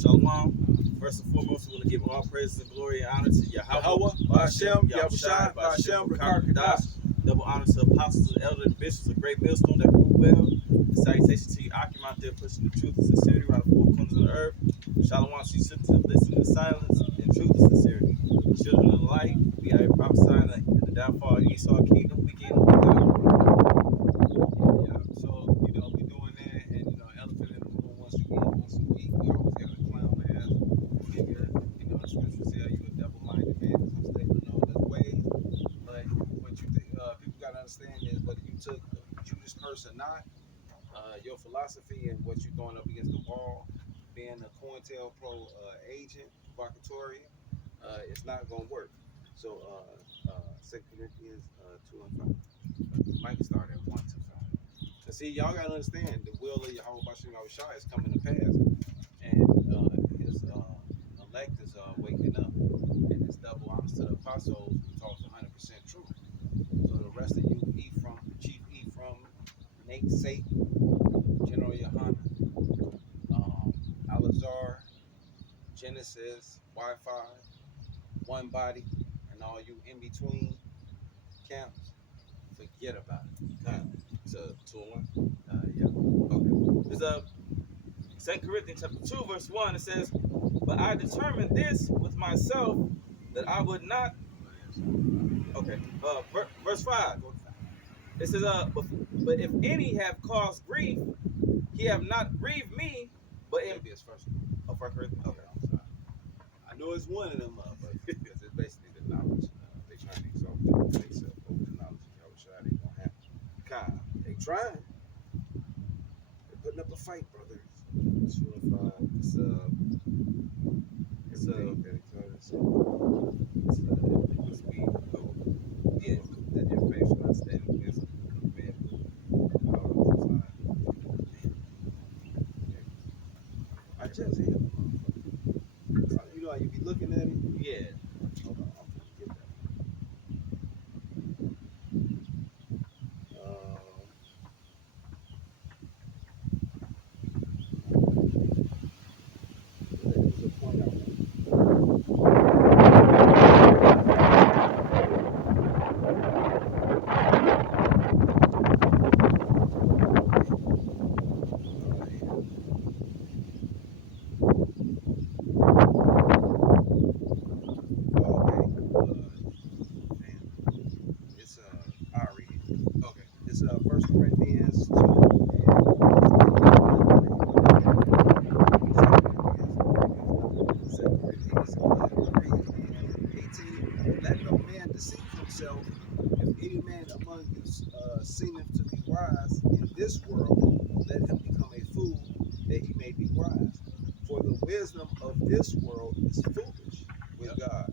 Shalom. First and foremost, we want to give all praise and glory and honor to Yahweh, Ba'ashem, Yahushai, Ba'ashem, Rakar, double honor to apostles and elders and bishops of great millstone that rule well. And salutations to you, Akim, out there pushing the truth and sincerity around the four corners of the earth. Shalom to you, sisters, listening in silence and truth and sincerity. Children of the light, we are prophesying in the downfall of Esau kingdom. We get Yeah, so we doing that, and elephant in the room once again, once a week. We always got a clown ass nigga. The scriptures tell you a double-minded man is unstable in all his ways. But what you think, people gotta understand is whether you took Judas curse or not, your philosophy and what you're throwing up against the wall, being a COINTELPRO agent, provocatorian, it's not gonna work. So, 2 Corinthians 2:5. Might start at 1:5. And see, y'all gotta understand the will of Yahweh Bashim Yahushua is coming to pass, and his elect is waking up, and it's double honors to the apostles who talks 100% true. So the rest of you, Ephraim, Chief Ephraim, Nate Satan, General Yohana, Alazar, Genesis, Wi-Fi, One Body, and all you in between camps, forget about it. to 2:1. Yeah. Okay. There's 2 Corinthians chapter 2, verse 1. It says, "But I determined this with myself that I would not." Okay. Verse 5. It says, but if any have caused grief, he have not grieved me, but in Maybe it's first. Oh, 1 Corinthians. Okay, I'm sorry. I know it's one of them, but because it's basically the knowledge. They trying to exalt themselves over the knowledge of Yahushua. They gonna have God. They trying. They're putting up a fight, brothers. It's yeah, that your faith shall not stand against men. I just hit him. You know how you be looking at it? Yeah. Hold on, I'm gonna get that. There was a point I it's I'll read it. Okay. It's 1 Corinthians 2 18. Let no man deceive himself. If any man among you seemeth to be wise in this world, let him become a fool, that he may be wise. For the wisdom of this world is foolish with God.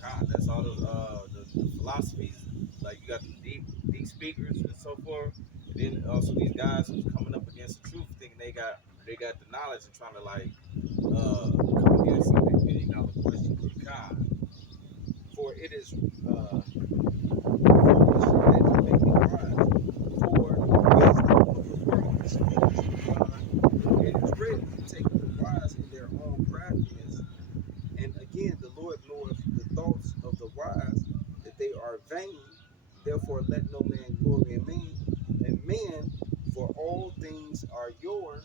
God, that's all the philosophies. Like you got the deep speakers and so forth. And then also these guys who's coming up against the truth, thinking they got the knowledge and trying to come against something. Questions. God, For it is foolish that he may be wise. For the wisdom of the world is foolish with God. It is written, take the wise in their own craftiness. And again, the Lord knoweth the thoughts of the wise, that they are vain. Therefore, let no man glory in man. And man, for all things are yours,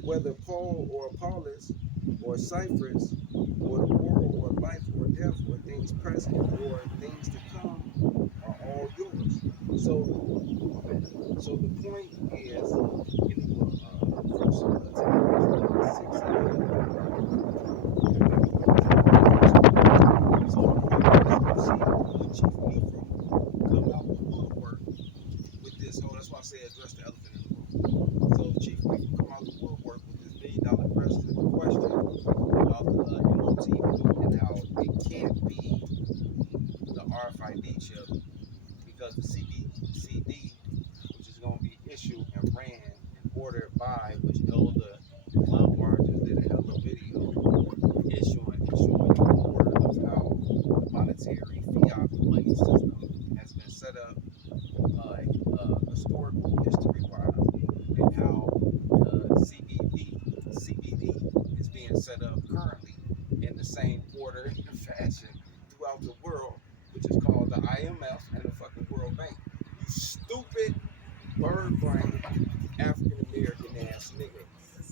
whether Paul or Apollos or Cyprus or the world or life or death or things present or things to come are all yours. So the point is, verse 6 so the point is, you see Chief Ephraim come out the woodwork with this whole, that's why I say address the elephant in the room. So Chief Ephraim come out the woodwork with this $1 million question about the MOT and how it can't be the RFID chip because the CBCD, which is going to be issued and ran and ordered by, which Elder Lombard just did a hell of a video issuing and showing you the order of how monetary fiat money system has been set up historical history wise, and how CBDC IMF and the fucking World Bank. You stupid bird brain African American ass nigga,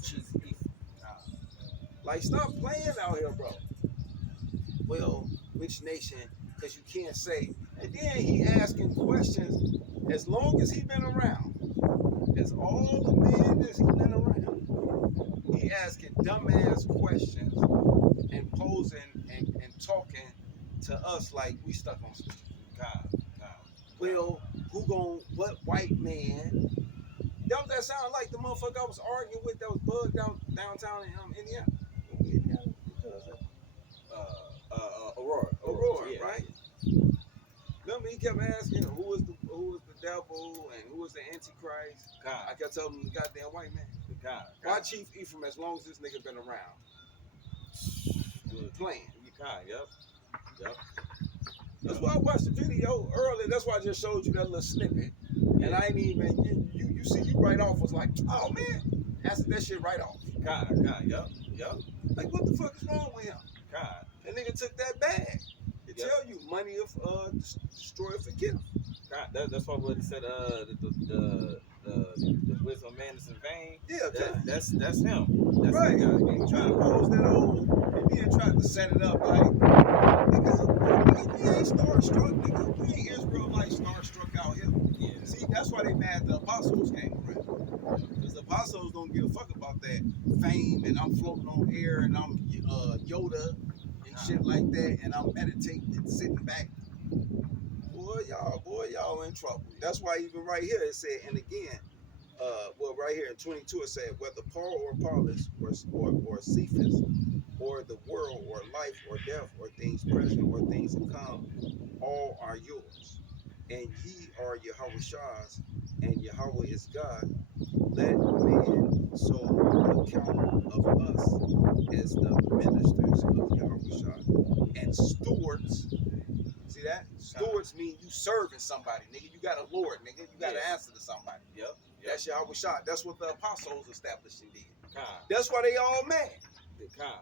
Chief Ephraim. Like, stop playing out here, bro. Well, which nation? Because you can't say. And then he asking questions as long as he been around. As all the men that he been around. He asking dumbass questions and posing and talking to us like we stuck on stupid. God. Well, what white man? Don't that sound like the motherfucker I was arguing with that was bugged out downtown in Indiana? Aurora, yeah. right? Remember, he kept asking who was the devil and who was the Antichrist. God. I kept telling him the goddamn white man. God. Why Chief Ephraim, as long as this nigga been around, playing? God. Yep. That's why I watched the video earlier. That's why I just showed you that little snippet. Yeah. And I ain't even you see you right off was like, oh man, answered that shit right off. God. Yep. Like, what the fuck is wrong with him? God. That nigga took that bag. It tell you money of destroy or forgive. God, that's why what he said. The wisdom of man is in vain. Yeah, that's him. That's right. He trying to pose that old, and then tried to set it up like, nigga, we ain't starstruck, nigga. We ain't Israelite starstruck out here. Yeah. See, that's why they mad the apostles came around. Because the apostles don't give a fuck about that fame, and I'm floating on air, and I'm Yoda, and shit like that, and I'm meditating and sitting back. Boy, y'all in trouble. That's why even right here it said, and again, right here in 22 it said, whether Paul or Apollos or Cephas or the world or life or death or things present or things to come, all are yours. And ye are Yahweh and Yahweh is God. Let men so account of us as the ministers of Yahweh and stewards. See that? Stewards mean you serving somebody, nigga. You got a lord, nigga. You got to answer to somebody. Yep. That's Yahweh Shah. That's what the apostles established and did. God. That's why they all mad. God.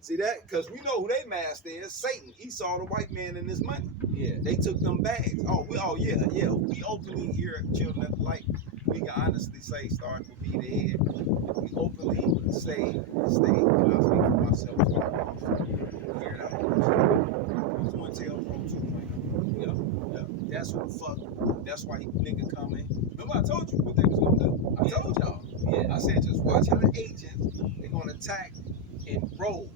See that? Because we know who they master is. Satan. He saw the white man in his money. Yeah. They took them bags. Yeah. We openly here at Children of the Light. We can honestly say, starting with me the head, we openly say, I'll speak for myself. Hear it out. Who's going to tell from two? Yeah. That's what the fuck. That's why he nigga coming. Remember I told you what they was gonna do. I told y'all. Yeah. I said just watch how the agents they're gonna attack in rows.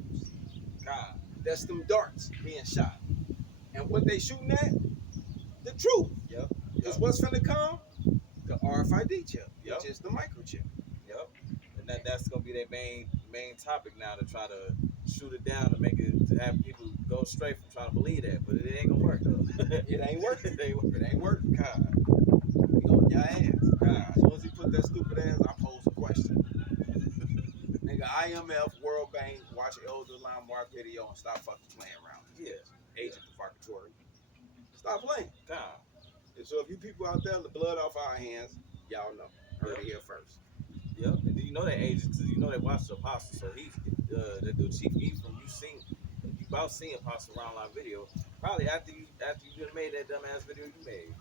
God. That's them darts being shot. And what they shooting at? The truth. Yep. Because what's finna come? The RFID chip, which is the microchip. Yep. And that's gonna be their main topic now, to try to shoot it down to make it, to have people go straight from trying to believe that, but it ain't gonna work though. It ain't working. It ain't working. God. We on your ass. God. As soon as he put that stupid ass, I pose a question. Nigga, IMF, World Bank, watch Elder Lamar video and stop fucking playing around. Yeah. Agent Provocateur. Stop playing. God. And so if you people out there, the blood off our hands, y'all know. Heard it here first. Yep. And you know that agents, because you know they watch the apostle. So he's the dude Chief Ephraim. You about seen Apostle around live video. Probably after you just made that dumbass video you made.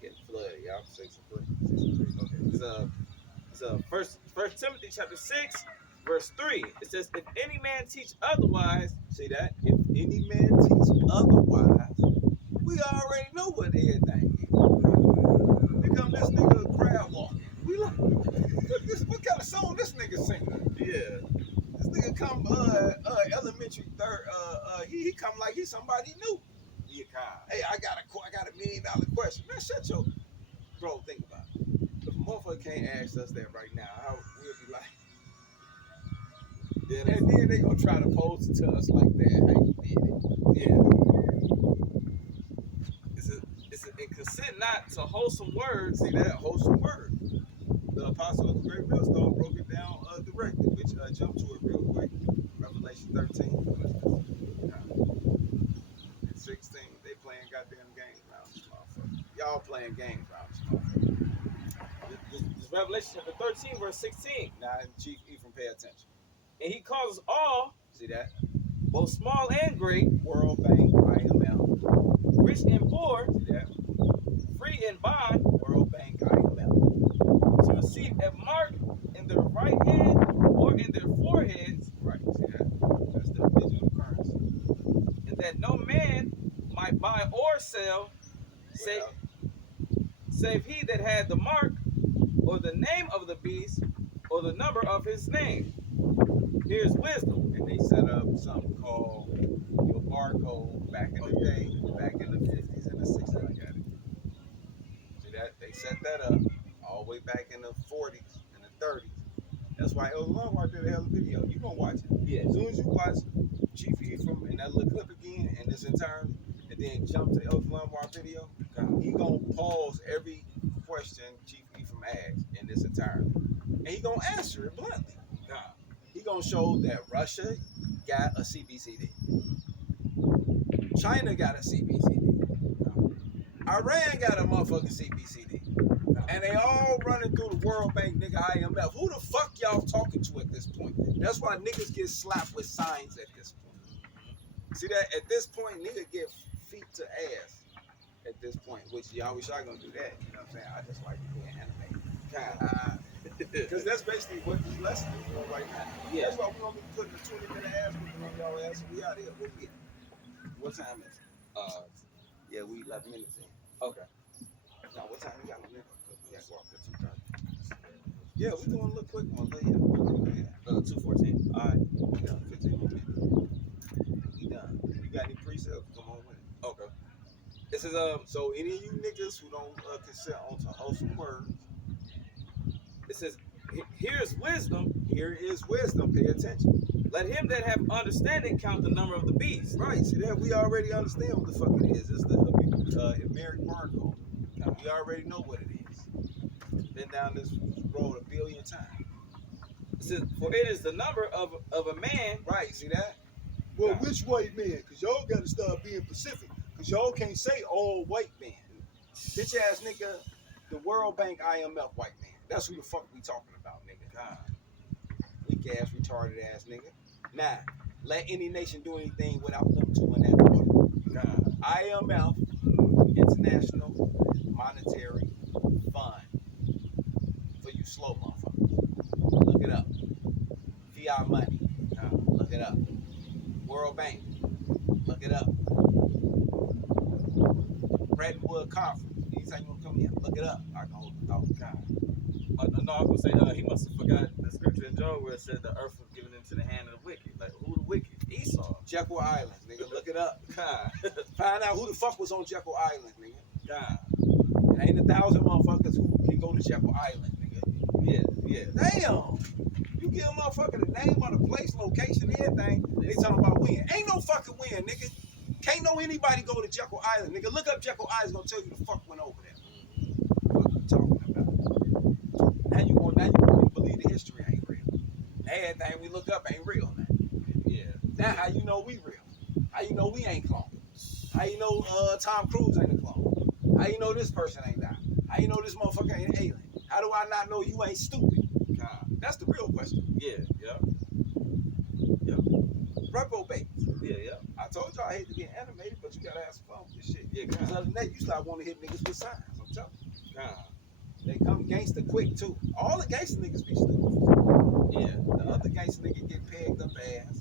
Getting flooded, y'all. 63. Okay. It's First Timothy chapter 6, verse 3. It says, if any man teach otherwise, see that? If any man teach otherwise, we already know what everything is. Here come this nigga crab walking. We like, what kind of song this nigga singing? Yeah. This nigga come elementary third. He come like he's somebody new. Yeah, God. Hey, I got a $1 million question. Man, shut your bro. Think about it. If a motherfucker can't ask us that right now, how we'll be like. And then they gonna try to pose it to us like that. How you did it? Yeah. It consent not to wholesome words. See that wholesome word. The apostle of the great millstone broke it down directly, which jump to it real quick. Revelation 13. And 16. They playing goddamn games around this motherfucker. Y'all playing games around this motherfucker. This Revelation chapter 13, verse 16. Now, Chief Ephraim, pay attention. And he causes all. See that? both small and great, World Bank, IMF. rich and poor, See that? free and bond, World Bank, IMF. to receive a mark in their right hand or in their foreheads, Right, see that? That's the digital currency. and that no man might buy or sell, save he that had the mark, or the name of the beast, or the number of his name. Here's wisdom. And they set up something called your barcode back in the day, back in the 50s and the 60s. I got it. See that? They set that up all the way back in the 40s and the 30s. That's why Elder Lumbar did a hell of a video. You gonna watch it. Yeah. As soon as you watch Chief Ephraim in that little clip again and this entirely, and then jump to Elder Lumbar video, he gonna pause every question Chief Ephraim asks in this entirely. And he gonna answer it bluntly. He gonna show that Russia got a CBCD. China got a CBCD. Iran got a motherfucking CBCD. And they all running through the World Bank, nigga, IMF. Who the fuck y'all talking to at this point? That's why niggas get slapped with signs at this point. See that? At this point, nigga get feet to ass at this point, which y'all wish I gonna do that. You know what I'm saying? I just like to be an anime. Because that's basically what this lesson is doing right now. Yeah. That's why we gonna be putting a 20-minute ass whooping on y'all ass and we out here. We'll get it. What time is it? Yeah, we 11 minutes in. Okay. Now, what time we got on there? We got to walk to 2:30. Yeah, we doing a little quick one, but yeah. 2:14. All right, we got 15 more minutes. We done. You got any pre-sales? Come on with it. Okay. This is So any of you niggas who don't consent onto wholesome words, it says, here's wisdom. here is wisdom. Pay attention. Let him that have understanding count the number of the beast. Right. See that? We already understand what the fuck it is. It's the American barcode. We already know what it is. Been down this road a billion times. It says, for it is the number of a man. Right. See that? Well, which white man? Because y'all got to start being Pacific. Because y'all can't say all white Man, bitch ass nigga, the World Bank IMF white man. That's who the fuck we talking about, nigga. Weak ass, retarded ass nigga. Now, let any nation do anything without them two in that order. IMF, International Monetary Fund. For you slow motherfuckers. Look it up. Fiat money. Look it up. World Bank. Look it up. Bretton Woods Conference. Anytime you want to come here, look it up. I can hold the thought. No, I was gonna say he must have forgot the scripture in Job where it said the earth was given into the hand of the wicked. Like who the wicked? Esau. Jekyll Island, nigga. Look it up. Find out who the fuck was on Jekyll Island, nigga. And ain't 1,000 motherfuckers who can go to Jekyll Island, nigga. Yeah. Damn. You give a motherfucker the name of the place, location, everything. They talking about win. Ain't no fucking win, nigga. Can't know anybody go to Jekyll Island, nigga. Look up Jekyll Island, gonna tell you the fuck went over there. What you talking about? Now you want to believe the history ain't real. Everything we look up ain't real now. Yeah. Now how you know we real? How you know we ain't clone? How you know Tom Cruise ain't a clone? How you know this person ain't died? How you know this motherfucker ain't an alien? How do I not know you ain't stupid? That's the real question. Yeah. Reprobate. Yeah. I told y'all I hate to get animated, but you gotta have some fun with this shit. Yeah, Because other than that, you start wanting to hit niggas with signs. I'm telling you. God. They come gangster quick too. All the gangster niggas be stupid. Yeah. The other gangster nigga get pegged up ass.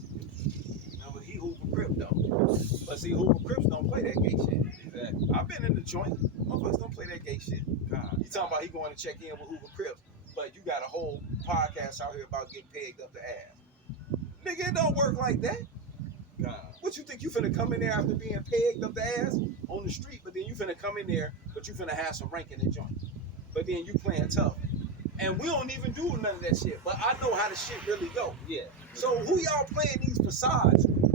Remember, he Hoover Crip though. But see, Hoover Crips don't play that gay shit. Exactly. I've been in the joint. Motherfuckers don't play that gay shit. You talking about he going to check in with Hoover Crips, but you got a whole podcast out here about getting pegged up the ass. Nigga, it don't work like that. What you think you finna come in there after being pegged up the ass on the street, but then you finna come in there, but you finna have some rank in the joint. But then you playing tough. And we don't even do none of that shit. But I know how the shit really go. Yeah. So who y'all playing these facades with?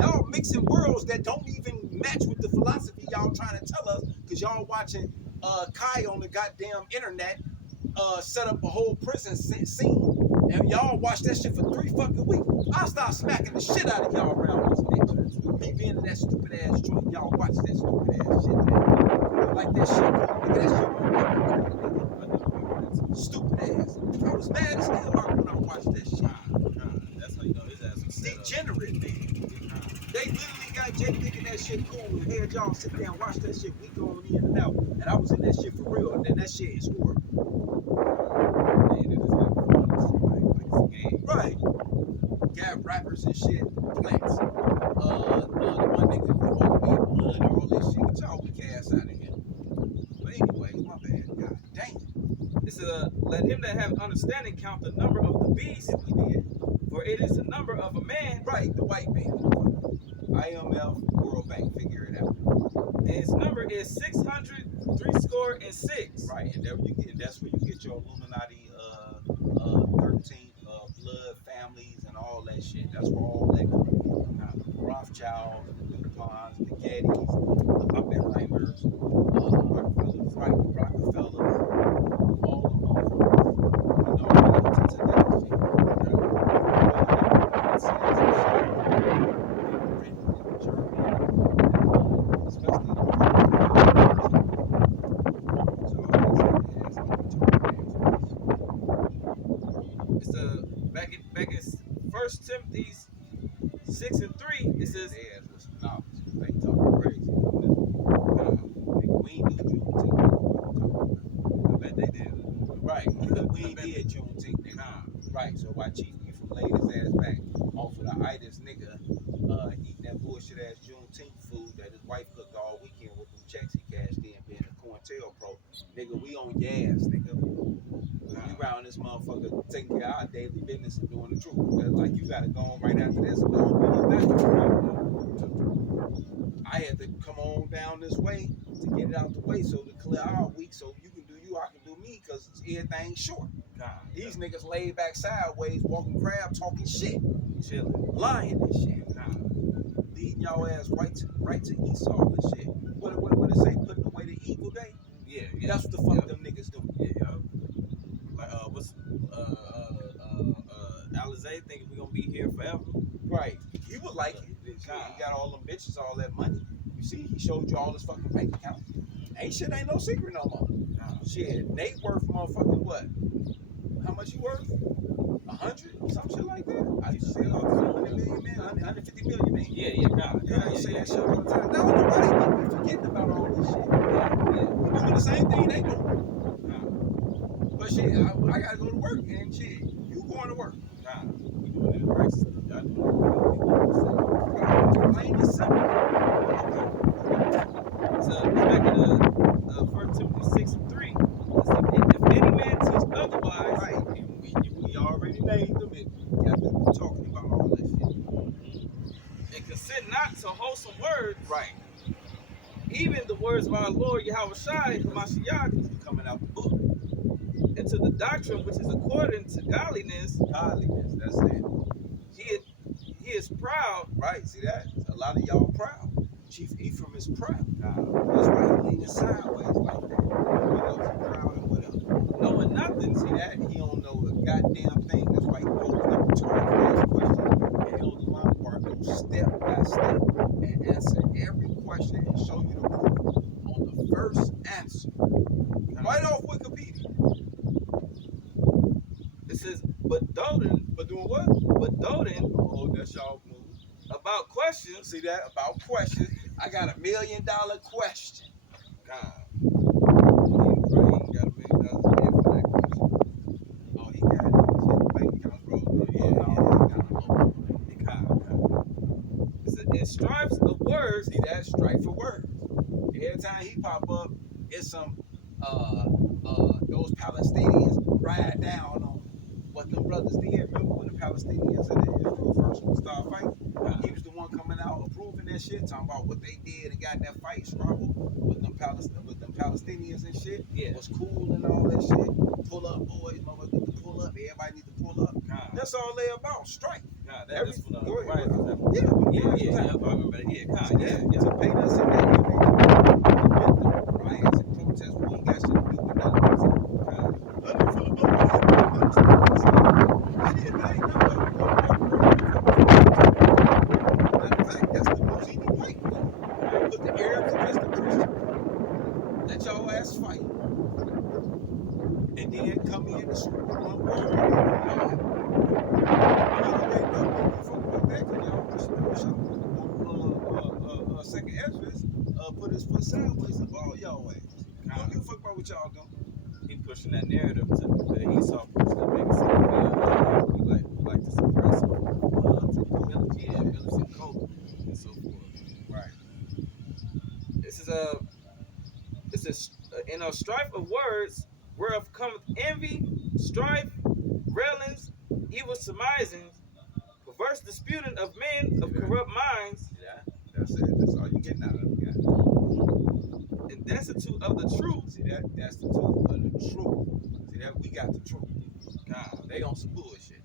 Y'all mixing worlds that don't even match with the philosophy y'all trying to tell us, because y'all watching Kai on the goddamn internet set up a whole prison scene. And y'all watch that shit for 3 fucking weeks. I'll start smacking the shit out of y'all around this bitch. Me being in that stupid ass joint, y'all watch that stupid ass shit, man. Like that shit, nigga, that shit. Stupid ass. I was mad as hell when I watched that shit. That's how you know his ass was set up. Degenerate. shit cool and had y'all sit there and watch that shit week on in and out. And I was in that shit for real, and then that shit is horrible. And it just got fun. Like it's a game. Right. Got rappers and shit, plants. The one nigga who supposed to be in blood and all this shit. Get y'all weak ass out of here. But anyways, my bad. God damn. It says, let him that have understanding count the number of the beast, If we did. for it is the number of a man, Right, the white man. IMF, World Bank, figure it out. and his number is 666. Right, and that's where you get your Illuminati 13 blood families and all that shit. That's where all that comes from. Rothschilds, the DuPonts, the Gettys, the Oppenheimers, Rockefellers, right, the Rockefellers, all the motherfuckers. And all related to that shit. Especially the It's back in 1 Timothy 6:3. It says, they ass was knowledge. They talking crazy. We ain't do Juneteenth. I bet they did. Right. We ain't did Juneteenth. Nah. Right. So why Chief Ephraim laid his ass back off of the itis nigga eating that bullshit ass Juneteenth food that his wife cooked all weekend with them checks he cashed in being a COINTELPRO. Nigga, we on gas, nigga. We around this motherfucker taking care of our daily business and doing the truth. But like you gotta go on right after this and go and do your thing. I had to come on down this way to get it out the way so to clear our week so you can do you, I can do me, cause everything's short. These niggas laid back sideways, walking crab, talking shit, Chilling. lying and shit. Leading y'all ass right to Esau and shit. What it say? Putting away the evil day? Yeah. That's what the fuck them niggas do. Yeah. Like what's Alizé thinking we gonna be here forever? Right. He would like it. He got all them bitches, all that money. You see, he showed you all his fucking bank account. Ain't no secret no more. Shit, Nate worth motherfucking what? How much you worth? 100? Some shit like that. I used to say all the time, 100 million, man. 150 million, man. Yeah, I used to say that shit all the time. Now, nobody be forgetting about all this shit. We doing the same thing they do. But shit, I gotta go to work, and shit, you going to work. We doing it right. Plain and simple. So back in 1 Timothy 6:3, it said, if any man teach otherwise, Right. We already named them and got them talking about all that shit. and consent not to wholesome words, Right. even the words of our Lord Yahweh Shai, Hamashiach, Coming out the book. and to the doctrine which is according to godliness, Godliness, that's it. he is proud. Right, see that? A lot of y'all proud. Chief Ephraim is proud. That's why he leaning sideways like that. What else? He proud and what else? Knowing nothing, See that? He don't know a goddamn thing. That's why he posed up a 12 question. And Elder Lombard goes step by step and answer every question and show you the proof on the first answer. Right off Wikipedia. it says, but doting But doing what? Oh, that's y'all move. about questions, See that? About questions. I got $1 million question. God, He got $1 million for that question. Oh, he got it. Bank account rolling. It says, in stripes of words, See that? Strike for words. Every time he pop up, it's some those Palestinians ride down on what them brothers did. Remember when the Palestinians and the Israel first started fighting? He was the one coming out approving that shit, talking about what they did and got that fight struggle with them Palestinians and shit. Yeah. Was cool and all that shit. Pull up, boys, motherfuckers need to pull up. Everybody need to pull up. God, That's all they about, strike. God, that's when Go ahead. right, Yeah, I remember that. Yeah, God, yeah. To paint us in that image, riots and protests, we ain't got shit to do with none of them. Matter of fact, that's the most easy fight. Put the Arabs against the Christians. Let y'all ass fight. And then come in and sweep one war. Second Esdras put his foot sideways up all y'all ways. I don't give a fuck about what y'all doing. He pushing that narrative to the Esau pushing to make it seem like we like to suppress militant cult and so forth. Right. This is in a strife of words whereof cometh envy, strife, railings, evil surmisings, perverse disputing of men of corrupt minds. Yeah, that's it. That's all you getting out of it, guys. And destitute of the truth. See that? That's the truth of the truth. See that? We got the truth. God. They on some bullshit.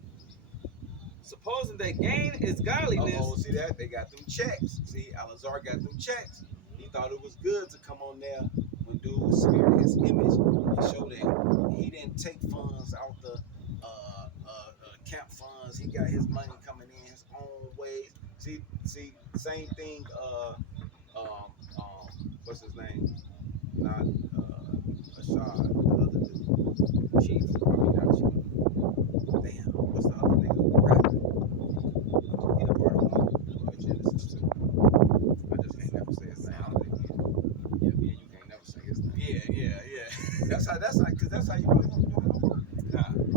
Supposing that gain is godliness. Oh, see that? They got them checks. See, Alazar got them checks. He thought it was good to come on there when dude was smearing his image and show that he didn't take funds out the camp funds. He got his money coming in his own ways. See, same thing. What's his name? Not Ashad, the other dude. Chief. I mean, not Chief. Damn, what's the other nigga? The rapper. He a part of Genesis too. I just can't never say his name. Yeah, you can't never say his name. Yeah. That's how you really want to do it.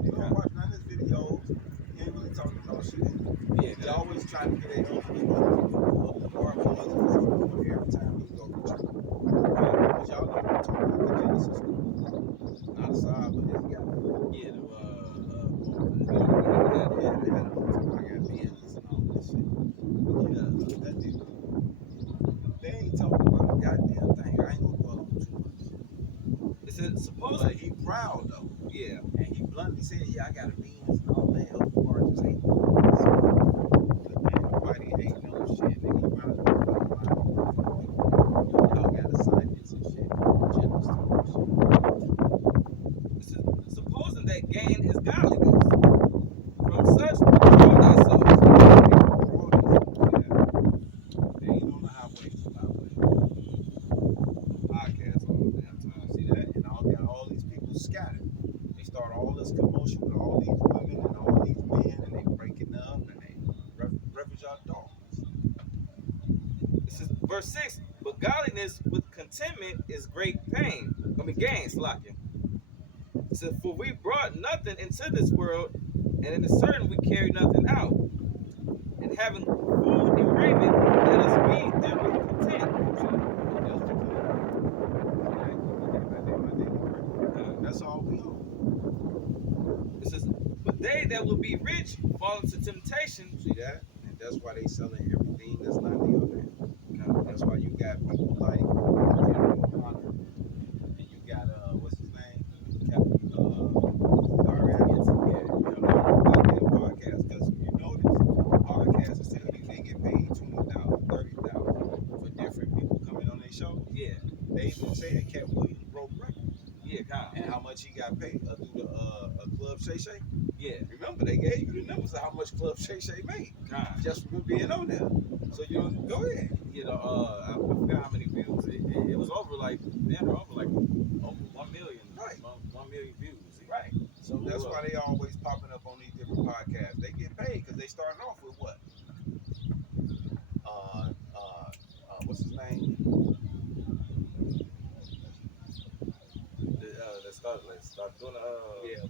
You don't watch none of his videos. You ain't really talking about shit. Yeah, They always trying to get a every time we go to church. But y'all know we're talking about the Genesis. Not a side, but this guy. Yeah, They had a I got Benz and all this shit. But yeah, that dude. They ain't talking about a goddamn thing. I ain't gonna dwell on too much. It's supposed But he proud though. Yeah. And he bluntly said, yeah, I got a Benz and all that. Other part just ain't. Nobody ain't no shit. Nigga, you might as well y'all got assignments and shit. General stuff and shit. Supposing that gain is godliness. From such withdraw thyself. They ain't on the highway, podcast all the damn time. See that? And got all these people scattered. They start all this commotion with all these women and all these men, and they breaking up and they refuge our dogs. This is verse 6. But godliness with contentment is great gain, slacking. It says, for we brought nothing into this world, and it is certain we carry nothing out. And having food and raiment, let us be therewith content. That's all we own. It says, but they that will be rich fall into temptation. See that? And that's why they selling everything that's not the other. That's why you got people like General Connor, and you got what's his name? Captain podcast. Because you notice podcasts tell you they get paid $20,000, $30,000 for different people coming on their show. Yeah. They even said Cat Williams broke records. Yeah, and how much he got paid through the Club Shay Shay. Yeah. Remember, they gave you the numbers of how much Club Shay Shay made just from being on there. So you know, go ahead. You know, I forgot how many views. It was over like 1 million. Right. 1 million views. Right. So that's why they always popping up on these different podcasts. They get paid because they starting off with what? What's his name? Let's start doing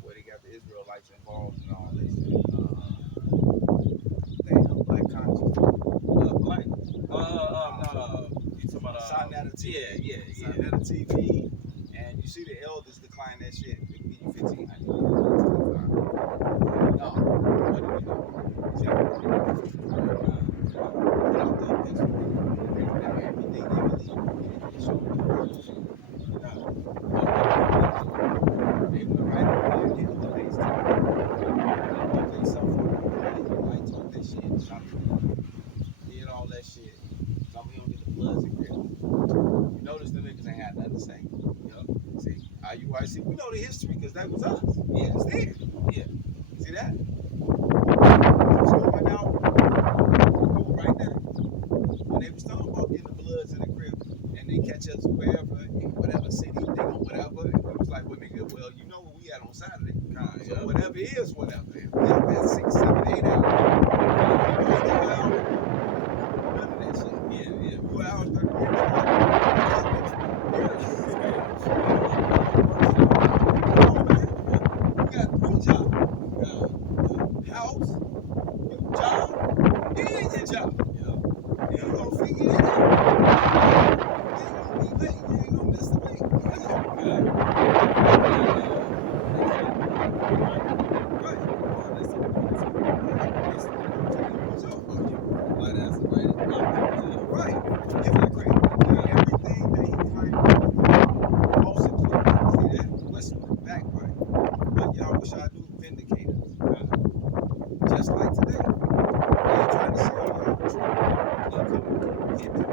where they got the Israelites involved and all that shit. Damn, Black Conscious. Black. You talking about Sinetta TV. Yeah. Sinetta TV. And you see the elders decline that shit. We can give you 15. I need you no. What do we do? See, everything they believe. So they went right over there the other days. They suffered. I told that shit. Did all that shit. Some of them get the bloods and grip. You notice the niggas ain't had nothing to say. See, IUIC, we know the history because that was us. Yeah, it's there. Yeah. See that? It was going out right there. When they was talking about getting the bloods in the crib and they catch us wherever, in whatever city, they go whatever. And it was like, well, nigga, well, you know what we had on Saturday. So whatever is whatever. If we up at 6, 7, 8 hours. None of that shit. Yeah. 4 hours, 30 minutes. Yahushua do vindicate us. Just like today. They ain't trying to sell you out the truth. They come hit them.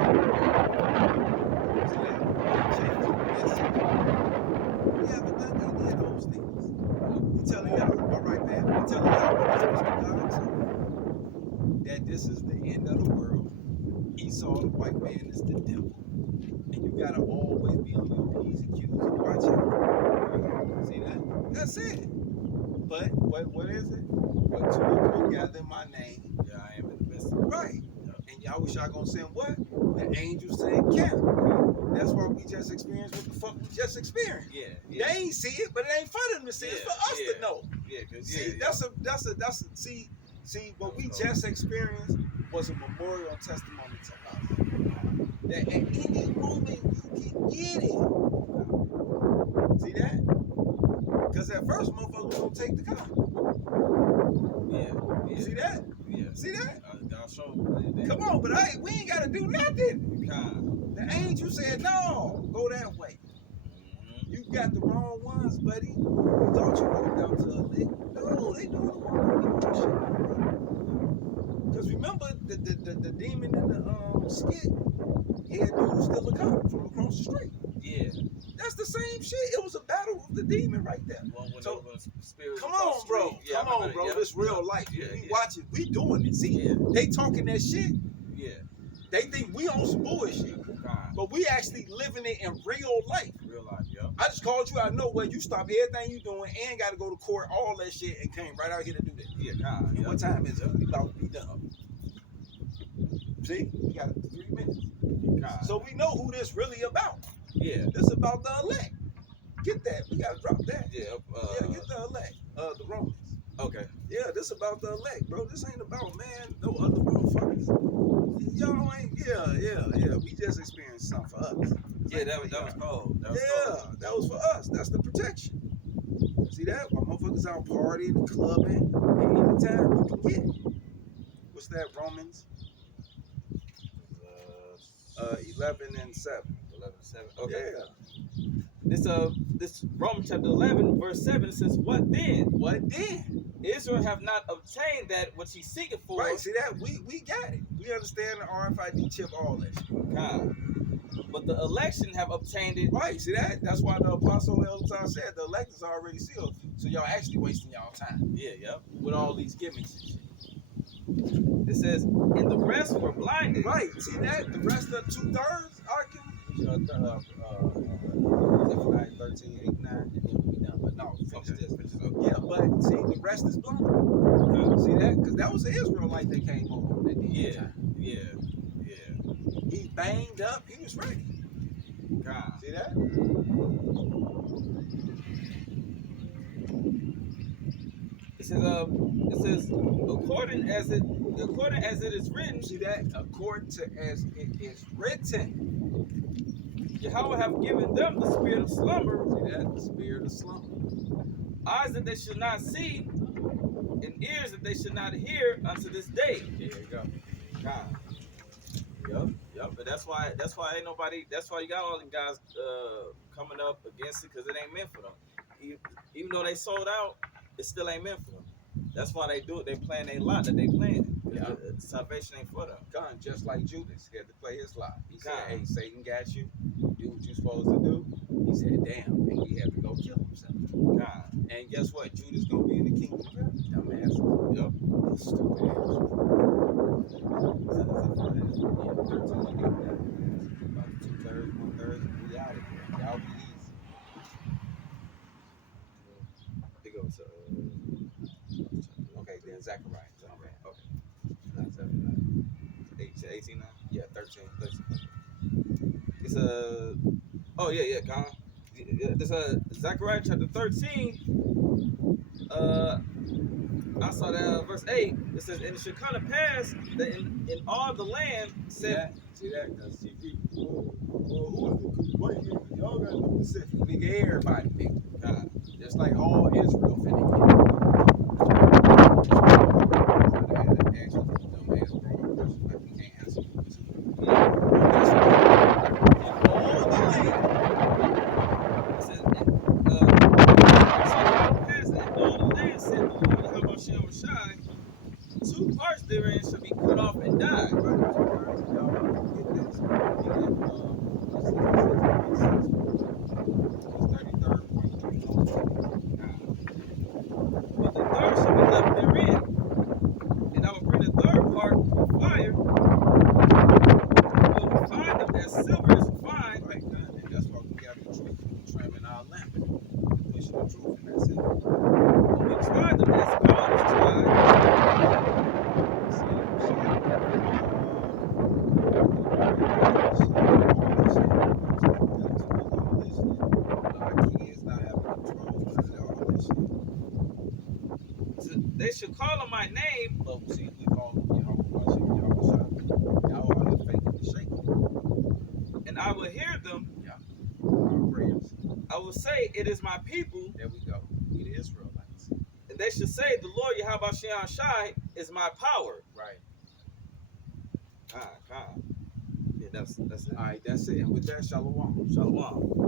See that? Change the message. We haven't done any of those things. We telling y'all, all right, man. We telling y'all what God said. That this is the end of the world. Esau, the white man, is the devil. And you gotta always be on your P's and Q's and watch out. See that? That's it. But what is it? What two or three gather in my name. Yeah, I am in the midst of it. Right. And Yahushua gonna send what? The angels to encamp. That's what we just experienced. What the fuck we just experienced? Yeah. They ain't see it, but it ain't for them to see. It's for us to know. Yeah, cause See, that's a see what we just experienced was a memorial testimony to us. That at any moment you can get it. See that? Because at first motherfuckers was gonna take the car. Yeah. See that? Yeah. See that? I'll show. Come on, but we ain't gotta do nothing. God. The angel said, no, go that way. You got the wrong ones, buddy. You thought you walked out to a lick. No, they doing the wrong shit. Because remember the demon in the skit, he had dudes still a cop from across the street. Yeah. That's the same shit. It was a battle of the demon right there. So, come on, bro. Yeah, come on, bro. This real life. We watching. We doing it. See, they talking that shit. Yeah. They think we on some bullshit. But we actually living it in real life. Real life, yeah. I just called you out of nowhere. You stopped everything you doing and got to go to court, all that shit, and came right out here to do that. Yeah, God. And what time is it? We about to be done. See, we got 3 minutes. God. So we know who this really about. Yeah. This about the elect. Get that. We got to drop that. Yeah. Get the elect. The Romans. Okay. Yeah, this about the elect, bro. This ain't about, man, no other motherfuckers. Y'all ain't, yeah. We just experienced something for us. Yeah, that was cold. That was for us. That's the protection. See that? While motherfuckers out partying and clubbing, and anytime you can get it. What's that, Romans? 11 and 7. 11:7. Okay. Yeah. This Romans chapter 11 verse 7 says, "What then? What then? Israel have not obtained that which he seeketh for." Right. See that? We got it. We understand the RFID chip, all that shit. God. But the election have obtained it. Right. See that? That's why the apostle Elton said the elect is already sealed. So y'all actually wasting y'all time. Yeah. Yep. With all these gimmicks and shit. It says, "And the rest were blinded." Right. See that? The rest of 2/3 argument. 13, 8, 9, and then we'll be done. But no, finish this. Yeah, but see, the rest is blind. See that? Because that was the Israelite that came over that day. Yeah. He banged up. He was ready. God. See that? It says, according as it is written. See that? According to as it is written. Yahweh have given them the spirit of slumber. See that? The spirit of slumber. Eyes that they should not see, and ears that they should not hear unto this day. There you go. God. Yep. But that's why ain't nobody. That's why you got all them guys coming up against it, because it ain't meant for them. Even though they sold out, it still ain't meant for them. That's why they do it. They playing their lot that they playing. Yeah. Salvation ain't for them. God, just like Judas, he had to play his lot. He said, God. "Hey, Satan got you. Do what you're supposed to do." He said, "Damn," and he had to go kill himself. God. And guess what? Judas gonna be in the kingdom of heaven. Dumbass. Yep. Stupid ass. Yeah, 13 about 2/3, 1/3. We out of here. Y'all be easy. It goes to. Okay, then Zechariah. Okay. Not 7, 18 now. Yeah, 13. It's God. This Zechariah chapter 13. I saw that verse 8. It says, "And it should come to pass that in all the land said." See that? Because see people. Wait, y'all got to be specific. Nigga, everybody, nigga. God. Just like all Israel finna get. therein shall be cut off and die. But the third shall be left therein. And I will bring the third part of fire. Will refine them as silver is refined. Right, and that's why we got the truth trimming our lamp. We pushing the truth, and that's it. And we try them as gold is tried. They should call on my name. But see, we call them Yahweh faking the shaking. And I will hear them. Yeah. Our prayers. I will say, it is my people. There we go. We the Israelites. And they should say, the Lord Yahweh Shai is my power. Right. God. Yeah, that's it. All right, that's it. And with that, shalom. Shalom.